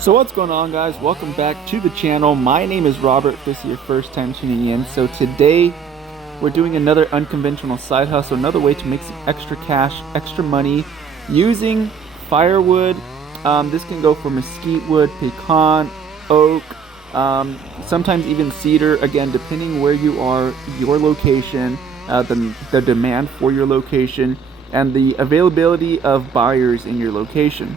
So what's going on, guys? Welcome back to the channel. My name is Robert, if this is your first time tuning in. So today we're doing another unconventional side hustle, another way to make some extra cash, extra money using firewood. This can go for mesquite wood, pecan, oak, sometimes even cedar, again depending where you are, your location, the demand for your location, and the availability of buyers in your location.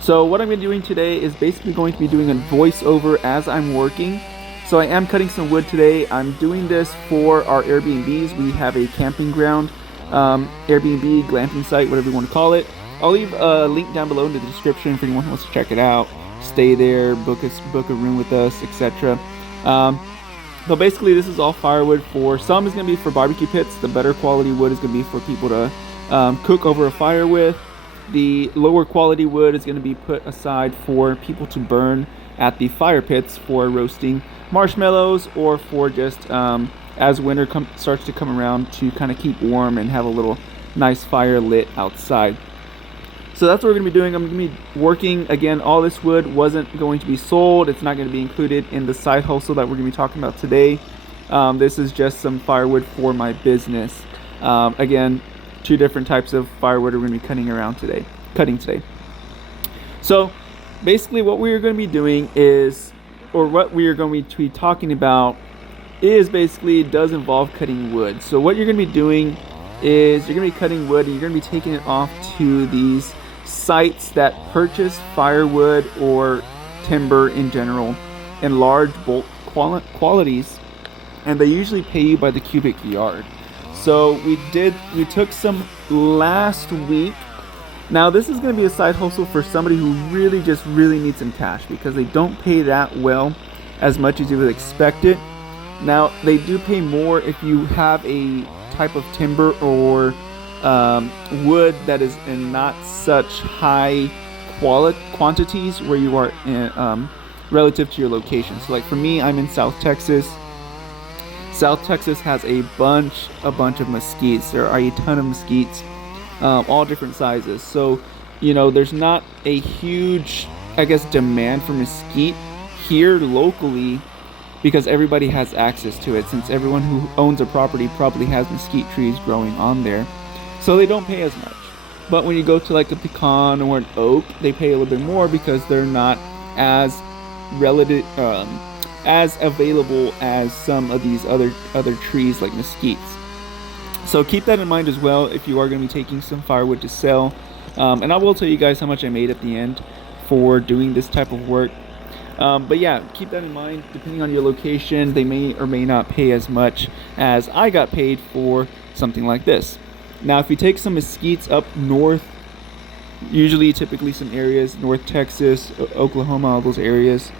So what I'm going to be doing today is basically going to be doing a voiceover as I'm working. So I am cutting some wood today. I'm doing this for our Airbnbs. We have a camping ground, Airbnb, glamping site, whatever you want to call it. I'll leave a link down below in the description for anyone who wants to check it out, stay there, book a room with us, etc. But basically this is all firewood. For some is going to be for barbecue pits. The better quality wood is going to be for people to cook over a fire with. The lower quality wood is going to be put aside for people to burn at the fire pits for roasting marshmallows, or for just as winter starts to come around, to kind of keep warm and have a little nice fire lit outside. So that's what we're going to be doing. I'm going to be working. Again, all this wood wasn't going to be sold. It's not going to be included in the side hustle that we're going to be talking about today. This is just some firewood for my business. Again, two different types of firewood we're going to be cutting today. So basically what we're going to be doing is, or what we are going to be talking about is, basically does involve cutting wood. So what you're going to be doing is you're going to be cutting wood, and you're going to be taking it off to these sites that purchase firewood or timber in general in large bulk quantities, and they usually pay you by the cubic yard. So we took some last week. Now this is going to be a side hustle for somebody who really needs some cash, because they don't pay that well, as much as you would expect it. Now they do pay more if you have a type of timber or wood that is in not such high quantities where you are in, relative to your location. So like for me, I'm in South Texas. South Texas has a bunch of mesquites. There are a ton of mesquites, all different sizes. So, you know, there's not a huge, I guess, demand for mesquite here locally, because everybody has access to it, since everyone who owns a property probably has mesquite trees growing on there. So they don't pay as much. But when you go to like a pecan or an oak, they pay a little bit more, because they're not as as available as some of these other trees like mesquites. So keep that in mind as well if you are going to be taking some firewood to sell. And I will tell you guys how much I made at the end for doing this type of work. But yeah, keep that in mind. Depending on your location, they may or may not pay as much as I got paid for something like this. Now if you take some mesquites up north, typically some areas, North Texas, Oklahoma, all those areas,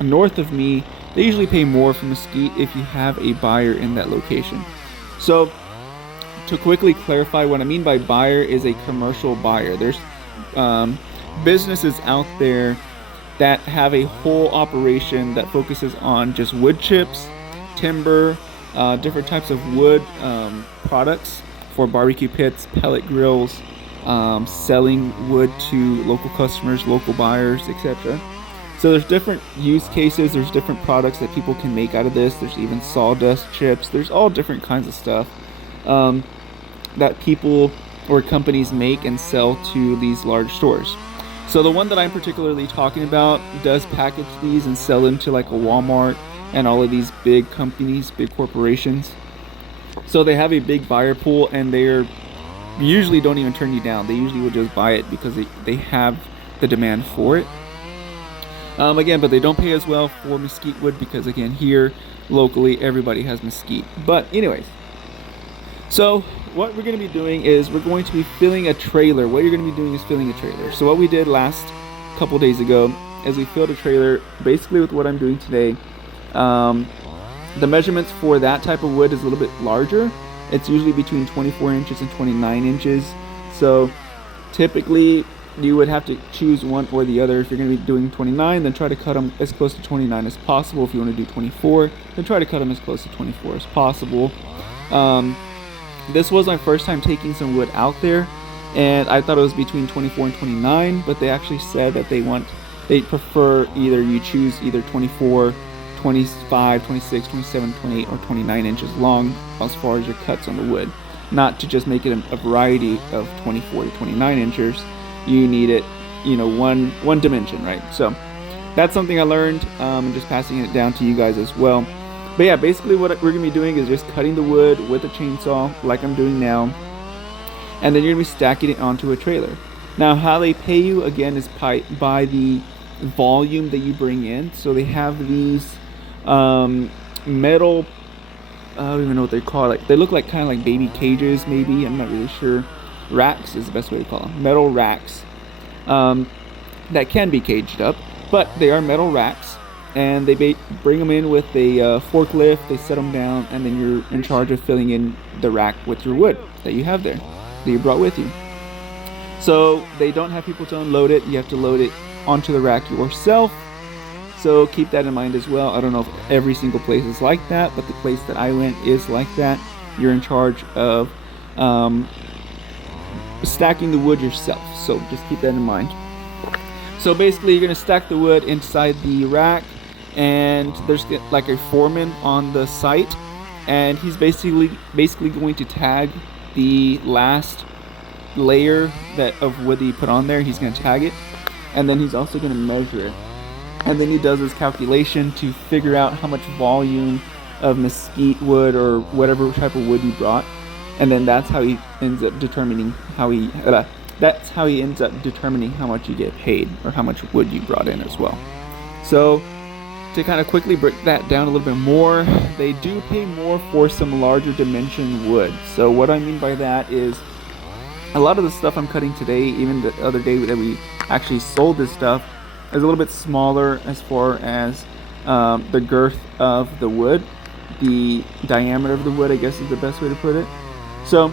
north of me, they usually pay more for mesquite if you have a buyer in that location. So to quickly clarify, what I mean by buyer is a commercial buyer. There's businesses out there that have a whole operation that focuses on just wood chips, timber, different types of wood products for barbecue pits, pellet grills, selling wood to local customers, local buyers, etc. So there's different use cases, there's different products that people can make out of this. There's even sawdust chips, there's all different kinds of stuff that people or companies make and sell to these large stores. So the one that I'm particularly talking about does package these and sell them to like a Walmart and all of these big companies, big corporations. So they have a big buyer pool, and they usually don't even turn you down. They usually will just buy it because they have the demand for it. Again, but they don't pay as well for mesquite wood, because again, here locally everybody has mesquite. But anyways, so what we're going to be doing is we're going to be filling a trailer. What you're going to be doing is filling a trailer. So what we did last couple days ago is we filled a trailer basically with what I'm doing today. The measurements for that type of wood is a little bit larger. It's usually between 24 inches and 29 inches. So typically you would have to choose one or the other. If you're going to be doing 29, then try to cut them as close to 29 as possible. If you want to do 24, then try to cut them as close to 24 as possible. This was my first time taking some wood out there, and I thought it was between 24 and 29, but they actually said that they want they prefer either you choose either 24, 25, 26, 27, 28, or 29 inches long as far as your cuts on the wood. Not to just make it a variety of 24 to 29 inches. You need it, you know, one dimension, right? So that's something I learned, and just passing it down to you guys as well. But yeah, basically what we're gonna be doing is just cutting the wood with a chainsaw like I'm doing now, and then you're gonna be stacking it onto a trailer. Now how they pay you again is by the volume that you bring in. So they have these metal, I don't even know what they're called. Like, they look like kind of like baby cages, maybe. I'm not really sure. Racks is the best way to call them. Metal racks that can be caged up, but they are metal racks, and they bring them in with a forklift. They set them down, and then you're in charge of filling in the rack with your wood that you have there, that you brought with you. So they don't have people to unload it. You have to load it onto the rack yourself. So keep that in mind as well. I don't know if every single place is like that, but the place that I went is like that. You're in charge of stacking the wood yourself. So just keep that in mind. So basically you're gonna stack the wood inside the rack, and there's like a foreman on the site, and he's basically going to tag the last layer of wood that you put on there. He's gonna tag it, and then he's also gonna measure it. And then he does his calculation to figure out how much volume of mesquite wood or whatever type of wood you brought, and then that's how he ends up determining how much you get paid, or how much wood you brought in as well. So to kind of quickly break that down a little bit more, they do pay more for some larger dimension wood. So what I mean by that is, a lot of the stuff I'm cutting today, even the other day that we actually sold this stuff, is a little bit smaller as far as the girth of the wood, the diameter of the wood, I guess is the best way to put it. So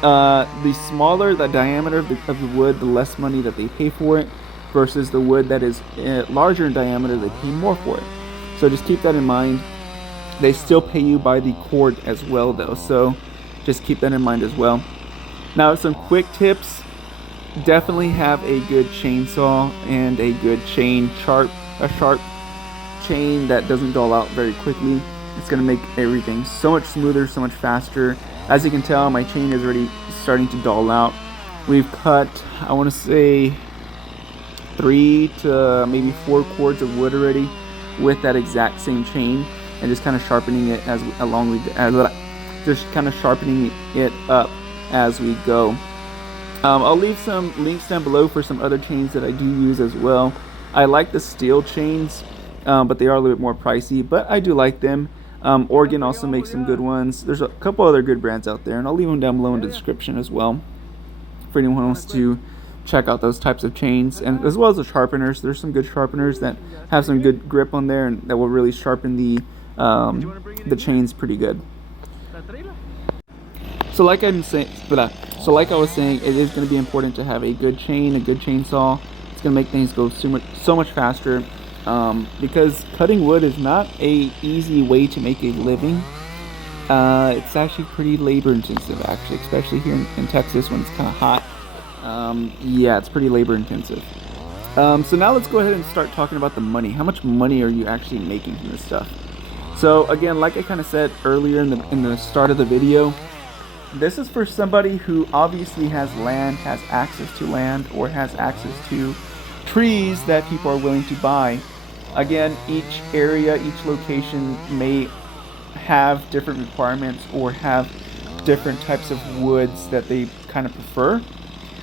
the smaller the diameter of the wood, the less money that they pay for it, versus the wood that is larger in diameter, they pay more for it. So just keep that in mind. They still pay you by the cord as well though, so just keep that in mind as well. Now some quick tips. Definitely have a good chainsaw and a good a sharp chain that doesn't dull out very quickly. It's going to make everything so much smoother, so much faster. As you can tell, my chain is already starting to dull out. We've cut, I want to say, 3 to maybe 4 cords of wood already with that exact same chain, and just kind of sharpening it just kind of sharpening it up as we go. I'll leave some links down below for some other chains that I do use as well. I like the steel chains, but they are a little bit more pricey, but I do like them. Oregon also makes some good ones. There's a couple other good brands out there, and I'll leave them down below in the description as well for anyone who wants to check out those types of chains, and as well as the sharpeners. There's some good sharpeners that have some good grip on there, and that will really sharpen the chains pretty good. So like I was saying, it is going to be important to have a good chain, a good chainsaw. It's going to make things go so much faster, because cutting wood is not a easy way to make a living. It's actually pretty labor intensive, actually, especially here in Texas when it's kind of hot. Yeah, it's pretty labor intensive. So now let's go ahead and start talking about the money. How much money are you actually making from this stuff? So again, like I kind of said earlier in the start of the video, this is for somebody who obviously has land, has access to land, or has access to trees that people are willing to buy. Again, each area, each location may have different requirements or have different types of woods that they kind of prefer.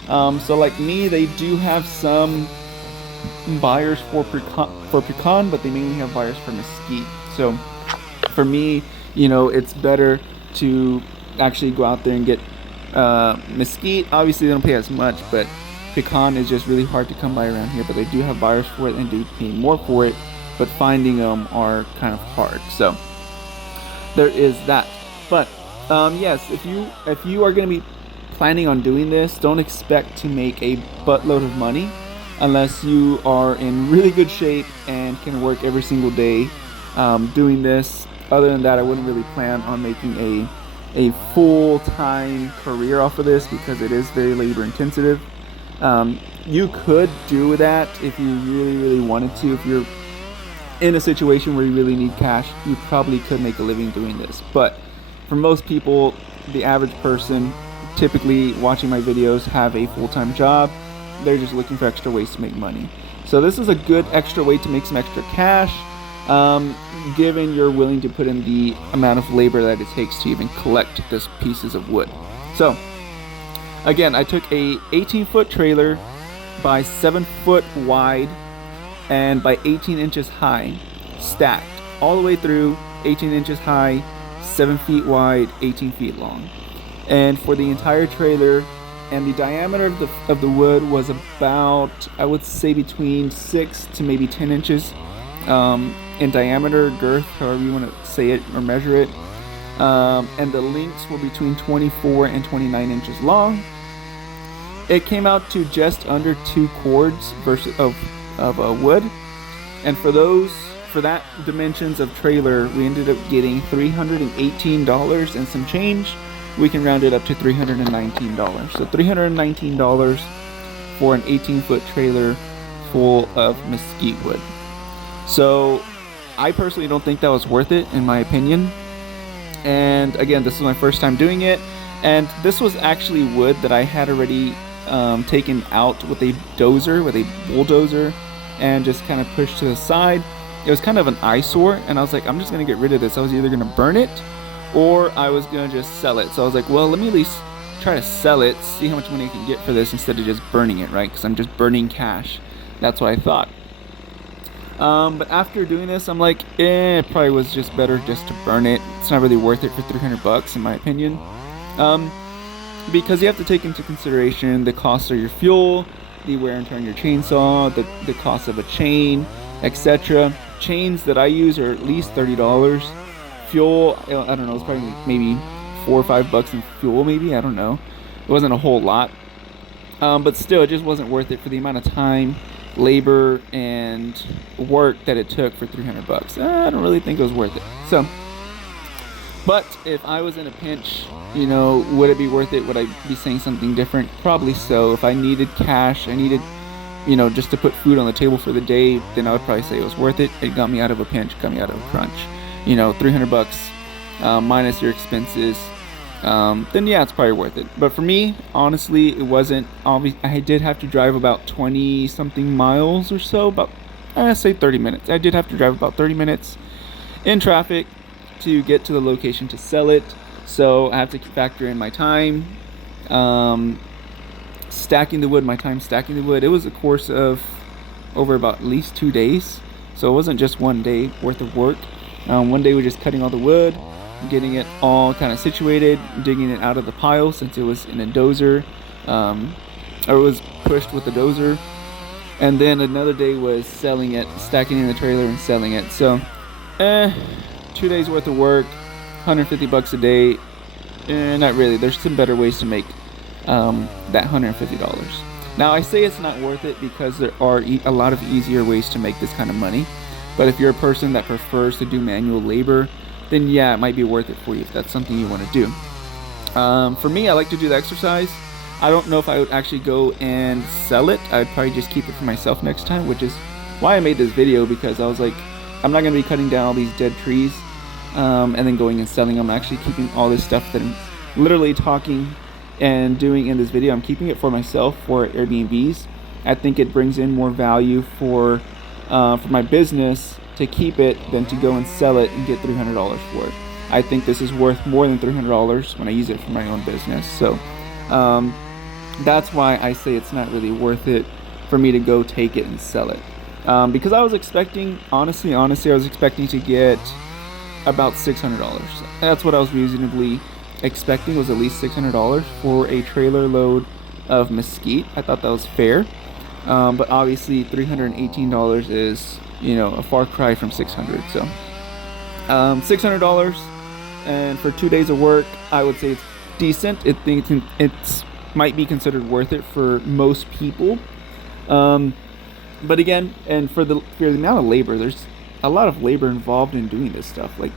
So like me, they do have some buyers for pecan, but they mainly have buyers for mesquite. So for me, it's better to actually go out there and get mesquite. Obviously they don't pay as much, but pecan is just really hard to come by around here, but they do have buyers for it and do pay more for it, but finding them are kind of hard. So there is that. But yes, if you are going to be planning on doing this, don't expect to make a buttload of money unless you are in really good shape and can work every single day doing this. Other than that, I wouldn't really plan on making a full-time career off of this, because it is very labor intensive. You could do that if you really wanted to. If you're in a situation where you really need cash, you probably could make a living doing this. But for most people, the average person typically watching my videos have a full-time job. They're just looking for extra ways to make money. So this is a good extra way to make some extra cash, given you're willing to put in the amount of labor that it takes to even collect these pieces of wood. So again, I took a 18-foot trailer by 7 foot wide and by 18 inches high, stacked all the way through, 18 inches high, 7 feet wide, 18 feet long. And for the entire trailer, and the diameter of the wood was about, I would say, between 6 to maybe 10 inches in diameter, girth, however you want to say it or measure it. And the lengths were between 24 and 29 inches long. It came out to just under 2 cords of wood, and for that dimensions of trailer, we ended up getting $318 and some change. We can round it up to $319. So $319 for an 18-foot trailer full of mesquite wood. So I personally don't think that was worth it, in my opinion. And again, this was my first time doing it, and this was actually wood that I had already taken out with a bulldozer, and just kind of pushed to the side. It was kind of an eyesore, and I was like, I'm just gonna get rid of this. I was either gonna burn it or I was gonna just sell it. So I was like, well, let me at least try to sell it, see how much money I can get for this instead of just burning it, right? Because I'm just burning cash. That's what I thought. But after doing this, I'm like, it probably was just better just to burn it. It's not really worth it for $300 in my opinion. Because you have to take into consideration the cost of your fuel, the wear and tear on your chainsaw, the cost of a chain, etc. Chains that I use are at least $30. Fuel, I don't know, it's probably maybe $4 or $5 in fuel, maybe, I don't know. It wasn't a whole lot. But still, it just wasn't worth it for the amount of time, labor, and work that it took for $300. I don't really think it was worth it. So, but if I was in a pinch, would it be worth it? Would I be saying something different? Probably so. If I needed cash, I needed, just to put food on the table for the day, then I would probably say it was worth it. It got me out of a pinch, got me out of a crunch. $300 minus your expenses, then yeah, it's probably worth it. But for me, honestly, it wasn't. I did have to drive about 20 something miles or so, about, I say 30 minutes. I did have to drive about 30 minutes in traffic to get to the location to sell it. So I have to factor in my time, stacking the wood, It was a course of over about at least 2 days. So it wasn't just one day worth of work. One day we were just cutting all the wood, getting it all kind of situated, digging it out of the pile since it was in a dozer, or it was pushed with a dozer. And then another day was selling it, stacking it in the trailer and selling it. So, 2 days worth of work, $150 a day. Not really. There's some better ways to make that $150. Now, I say it's not worth it because there are a lot of easier ways to make this kind of money. But if you're a person that prefers to do manual labor, then yeah, it might be worth it for you if that's something you want to do. For me, I like to do the exercise. I don't know if I would actually go and sell it. I'd probably just keep it for myself next time, which is why I made this video, because I was like, I'm not going to be cutting down all these dead trees and then going and selling them. I'm actually keeping all this stuff that I'm literally talking and doing in this video. I'm keeping it for myself, for Airbnbs. I think it brings in more value for my business to keep it than to go and sell it and get $300 for it. I think this is worth more than $300 when I use it for my own business. So that's why I say it's not really worth it for me to go take it and sell it. Because I was expecting, honestly, I was expecting to get about $600. That's what I was reasonably expecting, was at least $600 for a trailer load of mesquite. I thought that was fair. But obviously $318 is, a far cry from $600. So $600, and for 2 days of work, I would say it's decent. It's might be considered worth it for most people. But again, and for the amount of labor, there's a lot of labor involved in doing this stuff. Like,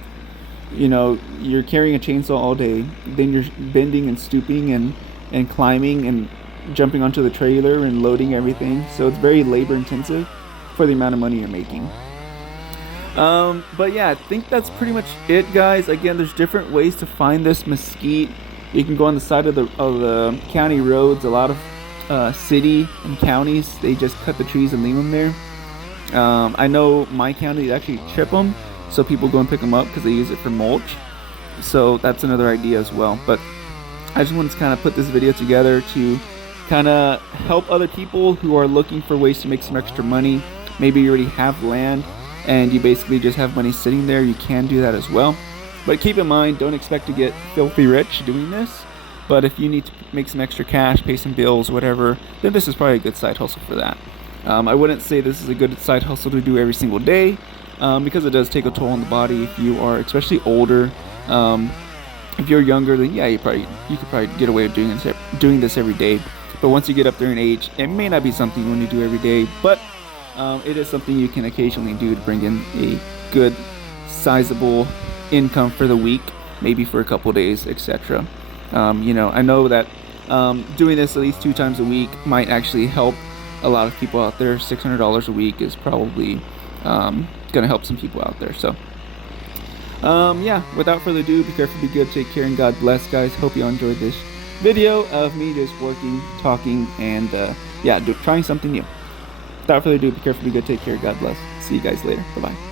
you're carrying a chainsaw all day, then you're bending and stooping and climbing and jumping onto the trailer and loading everything. So it's very labor intensive for the amount of money you're making. But yeah, I think that's pretty much it, guys. Again, there's different ways to find this mesquite. You can go on the side of the county roads. A lot of city and counties, they just cut the trees and leave them there. I know my county, they actually chip them, so people go and pick them up because they use it for mulch. So that's another idea as well. But I just wanted to kind of put this video together to kind of help other people who are looking for ways to make some extra money. Maybe you already have land and you basically just have money sitting there. You can do that as well. But keep in mind, don't expect to get filthy rich doing this. But if you need to make some extra cash, pay some bills, whatever, then this is probably a good side hustle for that. I wouldn't say this is a good side hustle to do every single day, because it does take a toll on the body if you are especially older. If you're younger, then yeah, you could probably get away with doing this every day. But once you get up there in age, it may not be something you want to do every day, but it is something you can occasionally do to bring in a good, sizable income for the week, maybe for a couple days, etc. I know that doing this at least 2 times a week might actually help a lot of people out there. $600 a week is probably going to help some people out there. So yeah, without further ado, be careful, be good, take care, and God bless, guys. Hope you all enjoyed this video of me just working, talking, and trying something new. Without further ado, be careful, be good, take care, God bless. See you guys later. Bye-bye.